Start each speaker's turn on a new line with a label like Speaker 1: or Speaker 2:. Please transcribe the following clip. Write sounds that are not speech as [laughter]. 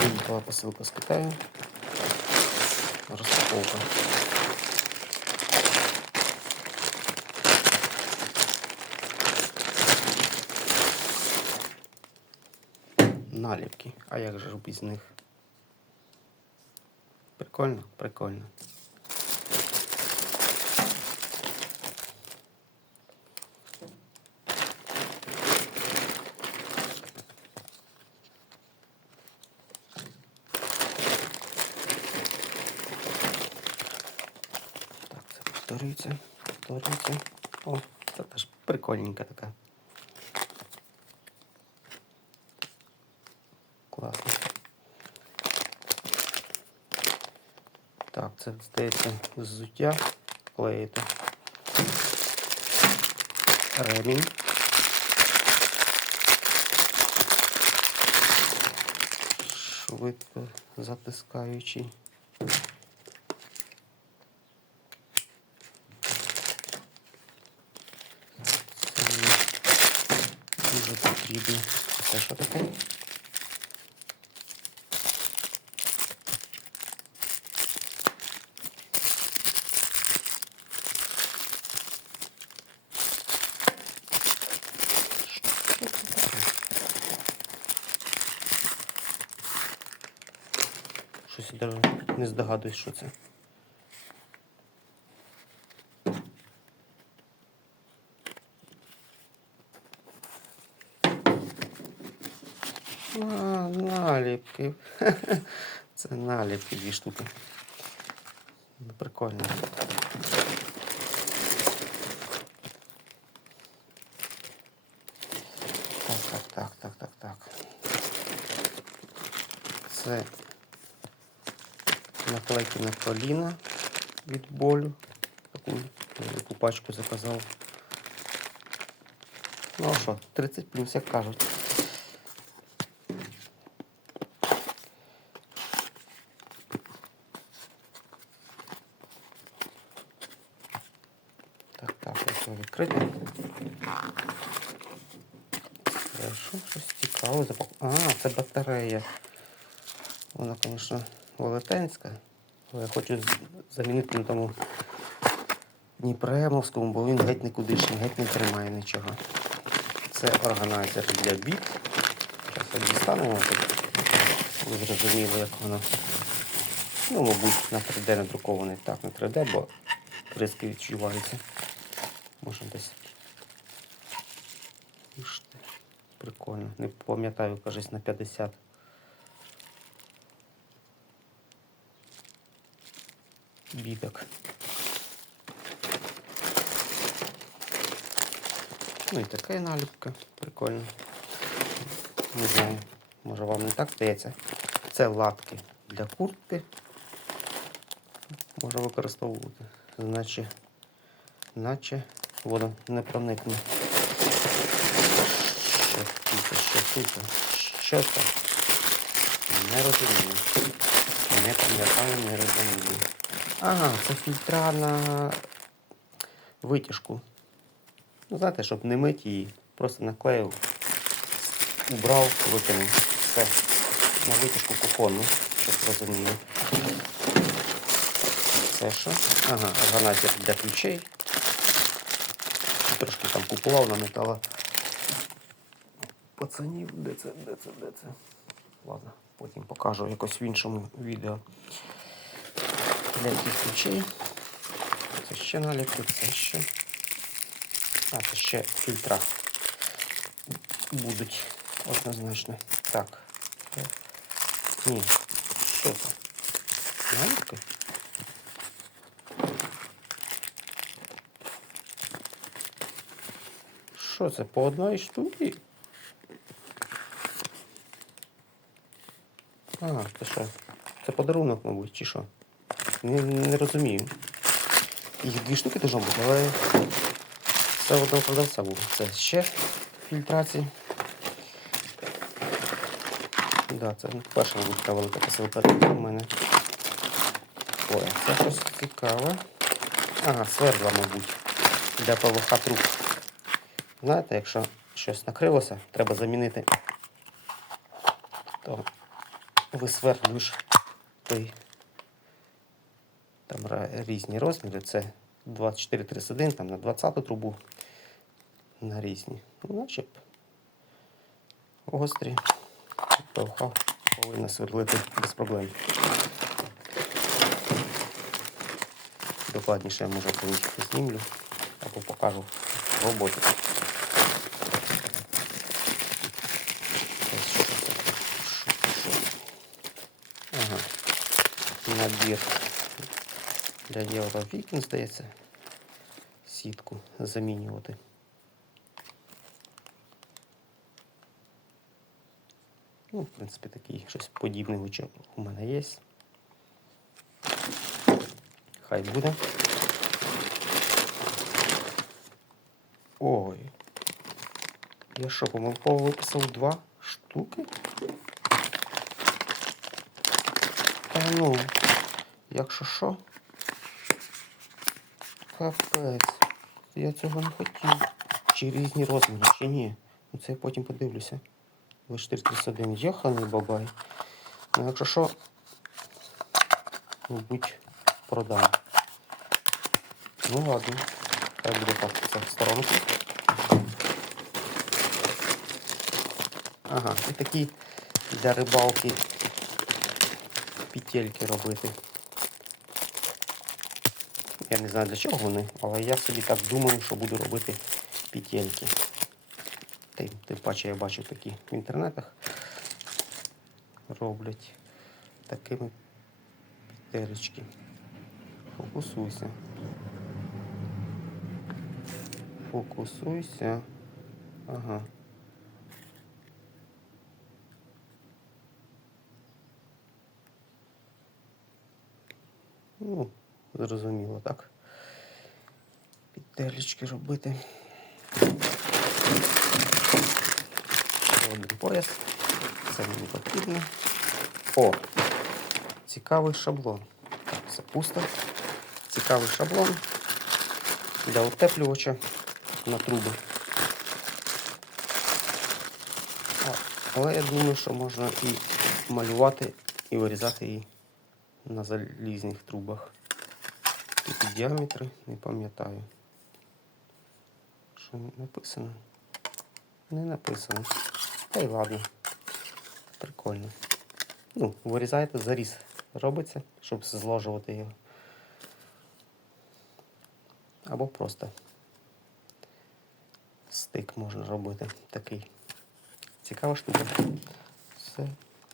Speaker 1: Приїхала посилка з Китаю. Розпаковка. Наліпки. А як же ж без них? Прикольно, прикольно. Так, це повторюється, повторюється. О, це теж прикольненька така. Класно. Так, це здається взуття клеїти. Ремінь. Швидко затискаючий. Це мені дуже потрібно. Це що таке? Щось я не здогадуюсь, що це. А, наліпки. [laughs] Це наліпки дві штуки. Прикольно. Так, так, так, так, так, так. Це наклейки на коліна від болю. Таку велику пачку заказав. Ну а що, 30 плюс, як кажуть. Так, ось відкрити. Хорошо, щось цікаве. А, це батарея. Вона, звісно, велетенська. Я хочу замінити на тому Дніпремовському, бо він геть нікудишній, геть не тримає нічого. Це органайзер для біт. Зараз тут. Ви зрозуміли, як воно. Ну, мабуть, на 3D надрукований. Так, на 3D, бо риски відчуваються. Може десь. Іж. Прикольно. Не пам'ятаю, кажись, на 50. Біток. Ну і така наліпка. Прикольно. Не знаю, може вам не так здається. Це лапки для куртки. Можна використовувати. Значить, наче воно не проникне. Що тут, що тут, що це? Не розумію. Не пам'ятаю, не розумію. Ага, це фільтра на витяжку. Ну, знаєте, щоб не мити її, просто наклеїв, убрав, викинув. Все. На витяжку кухонну, щоб розуміли. Це що? Ага, органайзер для ключей. Трошки там купував на метала. Пацанів, де це, де це, де це? Ладно, потім покажу якось в іншому відео. Для яких ключей. Це ще наліпки, це ще. А, це ще фільтра будуть однозначно. Так. Ні. Що це? Наліпки? Що це? По одній штуці? А, це що? Це подарунок, мабуть, чи що? Не, не розумію. Їх дві штуки должно бути, але це одного продавця було. Це ще фільтрації. Да, це перша, мабуть, така велика посилка у мене. Ой, це щось цікаве. Ага, свердла, мабуть, для ПВХ труб. Знаєте, якщо щось накрилося, треба замінити, то висверлюєш той там різні розміри. Це 2431 там на 20 трубу на різні. Ну, Наче б гострі. ПВХ повинна сверлити без проблем. Докладніше я може знімлю або покажу в роботі. Ось що це таке. Що- що? Ага. Набір для євро вікон, здається. Сітку замінювати. Ну, в принципі, такий щось подібне у мене є. Хай буде. Ой. Я що, помилково виписав два штуки? Ну, якщо що. Капець. Я цього не хотів. Чи різні розміри, чи ні. Ну це я потім подивлюся. 2431 Йоханий бабай. Ну, якщо що, мабуть, продам. Ну ладно. Хай буде так, в сторонку. Ага, і такі для рибалки петельки робити. Я не знаю для чого вони, але я собі так думаю, що буду робити петельки. Тим, тим паче я бачив такі в інтернетах. Роблять такими петелечки. Фокусуйся. Фокусуйся. Ага. Ну, зрозуміло, так. Петелечки робити. Один пояс. Це мені потрібно. О! Цікавий шаблон. Так, все пусто. Цікавий шаблон для утеплювача на труби. Але я думаю, що можна і малювати, і вирізати її на залізних трубах. Які діаметри, не пам'ятаю. Що написано? Не написано. Та й ладно. Прикольно. Ну, вирізаєте, заріз робиться, щоб зложувати його. Або просто стик можна робити такий. Цікава штука. Все.